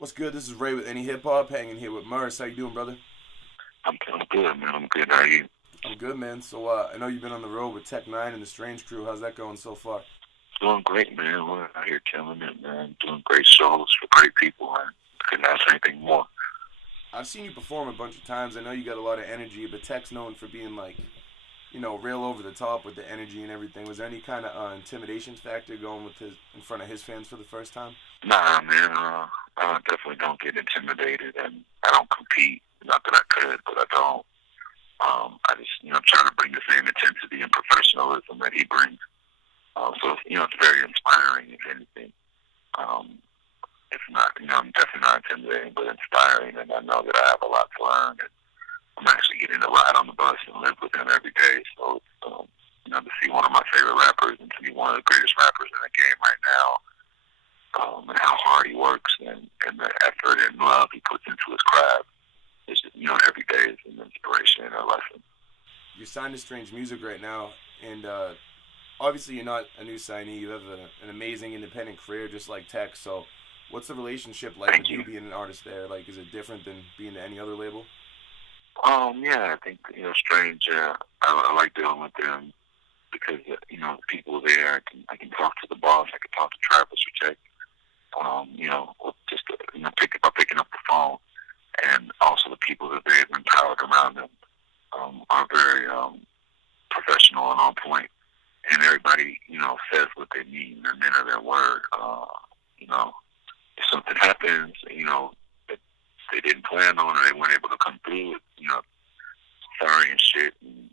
What's good? This is Ray with NEHip-Hop, hanging here with Murs. How you doing, brother? I'm good, man. I'm good. How are you? I'm good, man. So, I know you've been on the road with Tech N9ne and the Strange Crew. How's that going so far? Doing great, man. We're out here killing it, man. Doing great shows for great people, man. Couldn't ask for anything more. I've seen you perform a bunch of times. I know you got a lot of energy, but Tech's known for being like, real over the top with the energy and everything. Was there any kind of intimidation factor going with in front of his fans for the first time? Nah, man. I definitely don't get intimidated, and I don't compete. Not that I could, but I don't. I just, try to bring the same intensity and professionalism that he brings. So, it's very inspiring, if anything. It's not, I'm definitely not intimidating, but inspiring, and I know that I have a lot to learn. And I'm actually getting to ride on the bus and live with him every day. So, to see one of my favorite rappers and to be one of the greatest rappers in the game right now, and how hard he works and the effort and love he puts into his craft, it's just, every day is an inspiration and a lesson. You're signed to Strange Music right now, and obviously you're not a new signee. You have an amazing independent career just like Tech. So what's the relationship like with you being an artist there? Like, is it different than being to any other label? Yeah, I think, Strange, I like dealing with them because, the people there, I can talk to the boss, I can talk to Travis or Tech, just, picking up the phone. And also the people that they've empowered around them are very professional and on point. And everybody, says what they mean, they're men of their word. If something happens, that they didn't plan on or they weren't able to come through it, sorry and shit, and,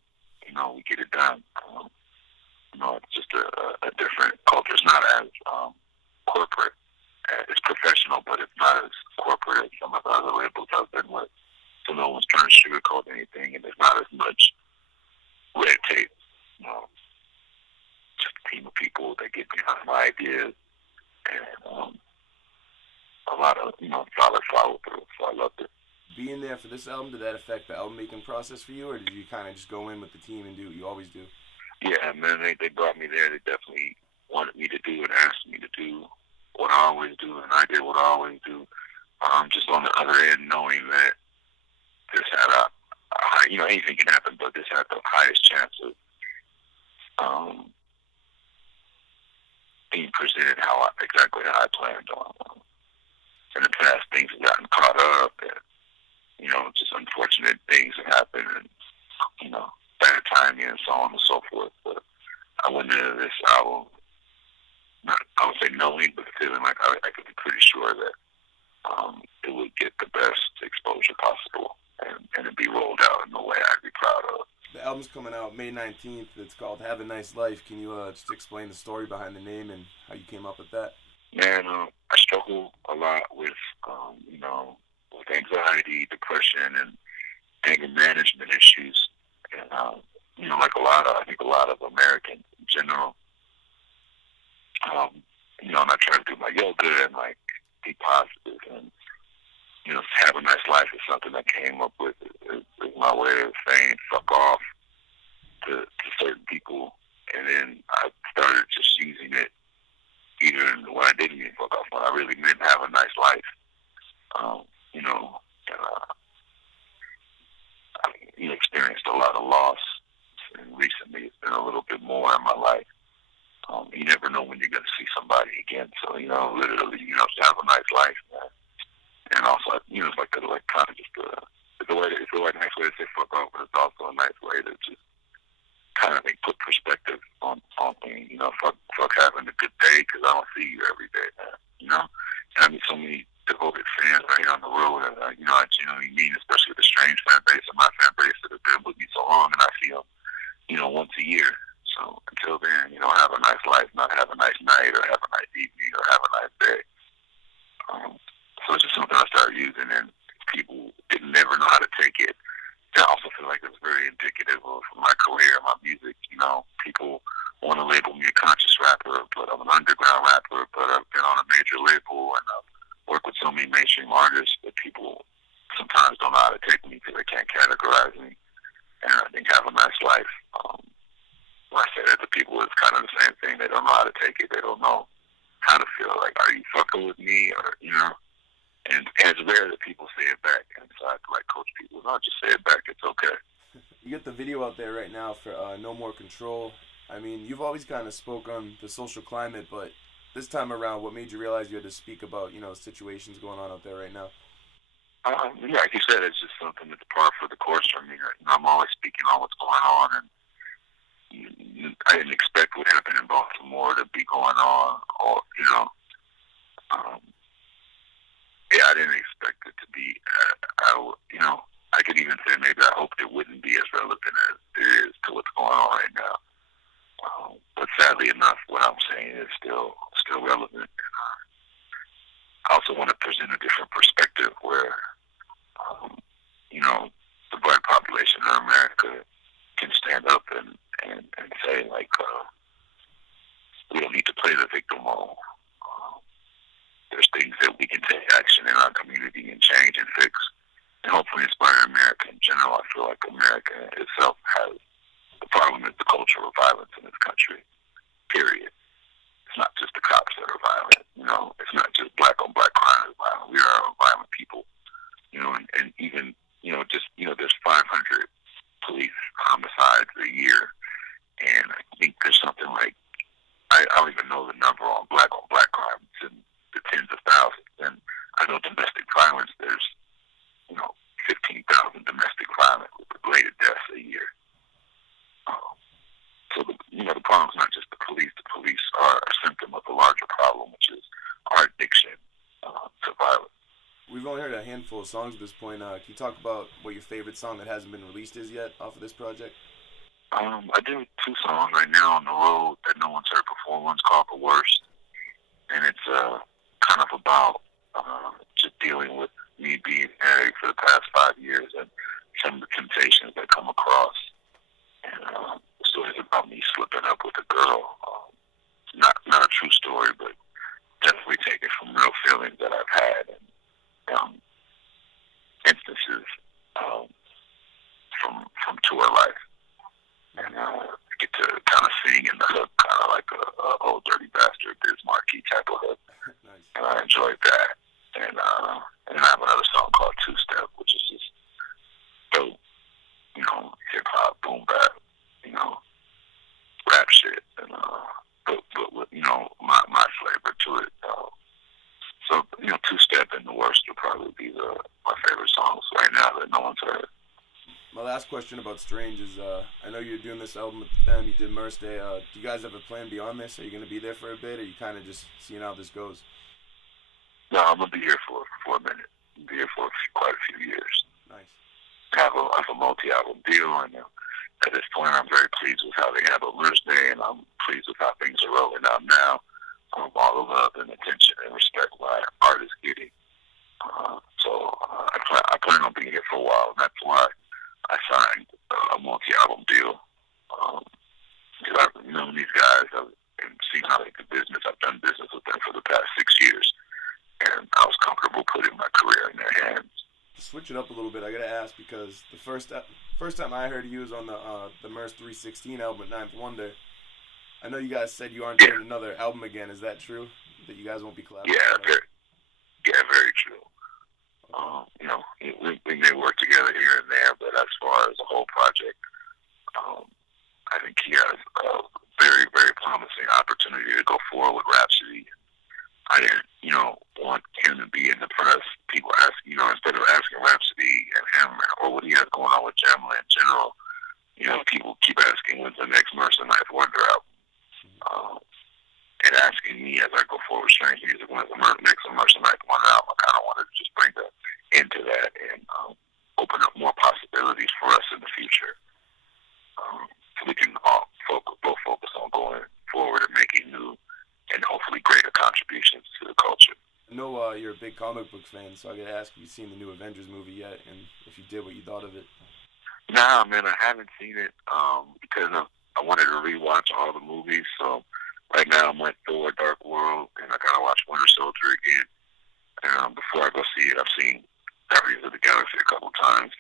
we get it done. It's just a different culture. It's not as corporate. It's professional, but it's not as corporate as some of the other labels I've been with. So no one's trying to sugarcoat anything, and there's not as much red tape. Just a team of people that get behind my ideas, and a lot of solid follow through. So I loved it. Being there for this album, did that affect the album making process for you, or did you kind of just go in with the team and do what you always do? Yeah, man, they brought me there. They definitely wanted me to do and asked me to do what I always do, and I did what I always do. Just on the other end, knowing that this had a high, anything can happen, but this had the highest chance of being presented exactly how I planned on. In the past, things have gotten caught up, and just unfortunate things have happened, and bad timing and so on and so forth. But I went into this album, I would say knowing, but feeling like I could be pretty sure that it would get the best exposure possible and it'd be rolled out in a way I'd be proud of. The album's coming out May 19th. It's called Have a Nice Life. Can you just explain the story behind the name and how you came up with that? Man, I struggle a lot with, with anxiety, depression, and anger management issues. And, like I think a lot of Americans in general, and I try to do my yoga and be positive, and have a nice life is something I came up with. Is my way of saying fuck off to certain people, and then I started just using it even when I didn't mean fuck off, when I really didn't have a nice life. I experienced a lot of loss, and recently it's been a little bit more in my life. You never know when you're going to see somebody again. So, literally, to have a nice life, man. And also, it's like kind of just it's a nice way to say fuck off, but it's also a nice way to just kind of put perspective on things. Fuck having a good day because I don't see you every day, man. And I meet so many devoted fans right here on the road that, I genuinely mean, especially the Strange fan base and my fan base that have been with me so long, and I see them, once a year. So until then, have a nice life, not have a nice night or have a nice evening or have a nice day. So it's just something I started using, and people didn't never know how to take it. And I also feel like it's very indicative of my career, my music. People want to label me a conscious rapper, but I'm an underground rapper, but I've been on a major label, and I've worked with so many mainstream artists that people sometimes don't know how to take me because they can't categorize me. And I think have a nice life. When I say that to people, it's kind of the same thing. They don't know how to take it. They don't know how to feel. Like, are you fucking with me? Or, and And it's rare that people say it back, and so I have to like coach people. No, just say it back. It's okay. You get the video out there right now for No More Control. I mean, you've always kind of spoke on the social climate, but this time around, what made you realize you had to speak about, you know, situations going on out there right now? Yeah, like you said, it's just something that's par for the course for me. I'm always speaking on what's going on, and I didn't expect what happened in Baltimore to be going on, or yeah, I didn't expect it to be. I could even say maybe I hoped it wouldn't be as relevant as it is to what's going on right now. But sadly enough, what I'm saying is still relevant. I also want to present a different perspective where, the black population in America can stand up and say, like, we don't need to play the victim role. There's things that we can take action in our community and change and fix, and hopefully inspire America in general. I feel like America itself has the problem is the culture of violence in this country, period. It's not just the cops that are violent, it's not just black on black crime is violent. We are a violent people, and even, there's 500 police homicides a year, and I think there's something like, I don't even know the number on black crime. It's in the tens of thousands. And I know domestic violence, there's, 15,000 domestic violence related deaths a year. So, the problem's not just the police. The police are a symptom of the larger problem, which is our addiction to violence. We've only heard a handful of songs at this point. Can you talk about what your favorite song that hasn't been released is yet off of this project? I do 2 songs right now on the road that no one's heard before. One's called The Worst, and it's kind of about just dealing with me being married for the past 5 years and some of the temptations that come across. And the story is about me slipping up with a girl. Not a true story, but definitely taken from real feelings that I've had and instances from tour life. And get to kind of sing in the hook, kind of like a old dirty bastard, Biz Marquee type of hook. Nice. And I enjoyed that. And I have another song called Two Step, which is just dope, hip-hop, boom bap, rap shit, and but with, my flavor to it. So, Two Step and The Worst would probably be my favorite songs right now that no one's heard. My last question about Strange is, I know you're doing this album with them, you did Murs Day. Do you guys have a plan beyond this? Are you going to be there for a bit, or are you kind of just seeing how this goes? No, I'm going to be here for a minute. I'll be here for quite a few years. Nice. I have a multi-album deal, and at this point I'm very pleased with how they handle Murs Day, and I'm pleased with how things are rolling out now. All the love and attention and respect my art is getting. So I plan on being here for a while, and that's why I signed a multi-album deal. Because I've known these guys and seen how they do business. I've done business with them for the past 6 years, and I was comfortable putting my career in their hands. To switch it up a little bit, I gotta ask, because the first time I heard you was on the Murs 316 album at Ninth Wonder. I know you guys said you aren't doing another album again. Is that true? That you guys won't be collaborating? Yeah, very true. We may work together here and there, but as far as the whole project, I think he has a very, very promising opportunity to go forward with Rhapsody. I didn't, want him to be in the press. People ask, instead of asking Rhapsody and him or what he has going on with Jamla in general, people keep asking when's the next Murs and Ninth Wonder album. And asking me as I go forward with Strange Music when's the next Murs and Ninth Wonder album. I kind of wanted to just bring the end to that and open up more possibilities for us in the future. So we can all both focus on going forward and making new and hopefully greater contributions to the culture. I know you're a big comic book fan, so I gotta ask if you've seen the new Avengers movie yet, and if you did, what you thought of it. Nah, man, I haven't seen it because I wanted to rewatch all the movies. So right now I'm with Thor: Dark World, and I gotta watch Winter Soldier again. And before I go see it, I've seen Guardians of the Galaxy a couple times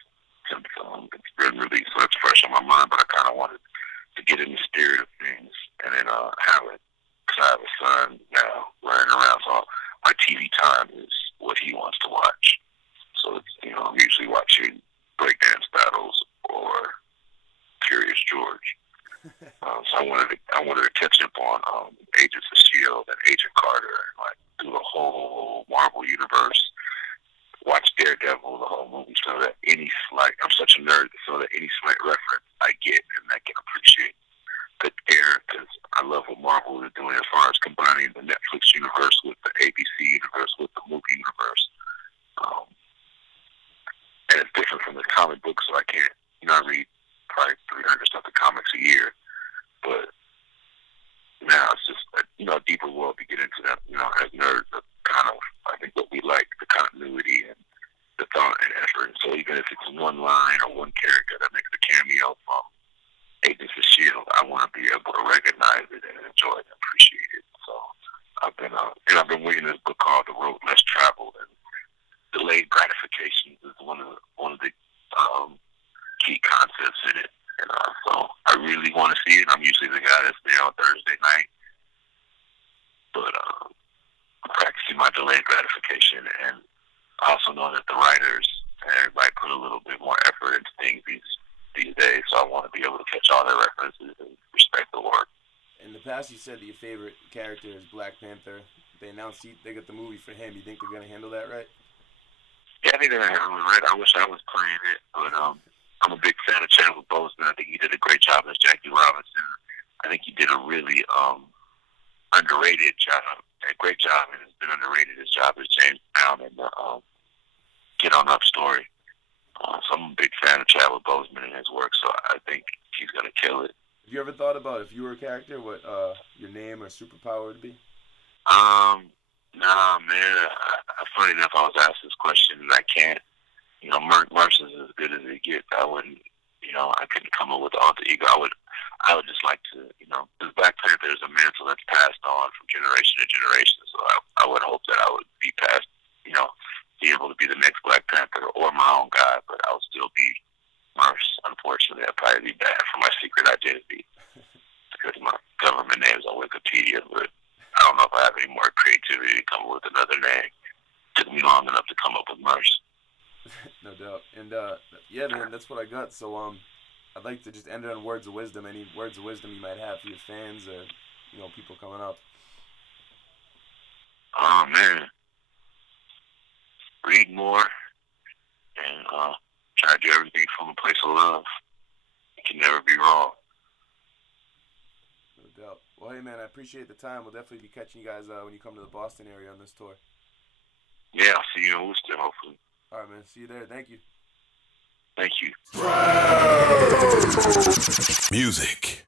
since it's been released, so it's fresh on my mind. But I kind of wanted to get in the spirit of things, and then have it. Because I have a son now running around, so my TV time is what he wants to watch. George. So I wanted to catch up on Agents of S.H.I.E.L.D. and Agent Carter, and like do the whole Marvel universe. Watch Daredevil, the whole movie, so that any slight, I'm such a nerd, so that any slight reference I get and I can appreciate the air, because I love what Marvel is doing as far as combining the Netflix universe with the ABC universe with the movie universe. And it's different from the comic book, so I can't, I read probably 300 something comics a year, but now it's just a deeper world to get into that, as nerds, kind of, I think what we like, the continuity and the thought and effort. So even if it's one line or one character that makes a cameo from Agents of S.H.I.E.L.D., I want to be able to recognize it and enjoy it and appreciate it. So I've been reading this book called The Road Less Traveled, and delayed gratification is one of the key concepts in it. And so I really want to see it. I'm usually the guy that's there on Thursday night, but I'm practicing my delayed gratification, and I also know that the writers and everybody put a little bit more effort into things these days, so I want to be able to catch all their references and respect the work. In the past, you said that your favorite character is Black Panther. They announced they got the movie for him. You think they're going to handle that right? Yeah, I think they're going to handle it right. I wish I was playing it, but I'm a big fan of Chadwick Boseman. I think he did a great job as Jackie Robinson. I think he did a really underrated job, a great job, and has been underrated. His job as James Brown in the Get On Up story. So I'm a big fan of Chadwick Boseman and his work, so I think he's going to kill it. Have you ever thought about, if you were a character, what your name or superpower would be? Nah, man. Funny enough, I was asked this question, and I can't. Murs is as good as it gets. I wouldn't, I couldn't come up with the alter ego. I would just like to, because Black Panther is a mantle that's passed on from generation to generation. So I would hope that I would be passed, be able to be the next Black Panther or my own guy, but I would still be Murs. Unfortunately, I'd probably be bad for my secret identity because my government name is on Wikipedia, but I don't know if I have any more creativity to come up with another name. It took me long enough to come up with Murs. No doubt. And yeah, man, that's what I got. So I'd like to just end it on words of wisdom. Any words of wisdom you might have for your fans or people coming up? Oh man, read more and try to do everything from a place of love. You can never be wrong. No doubt. Well, hey man, I appreciate the time. We'll definitely be catching you guys when you come to the Boston area on this tour. Yeah, I'll see you in Worcester, hopefully. All right, man. See you there. Thank you. Thank you. Music.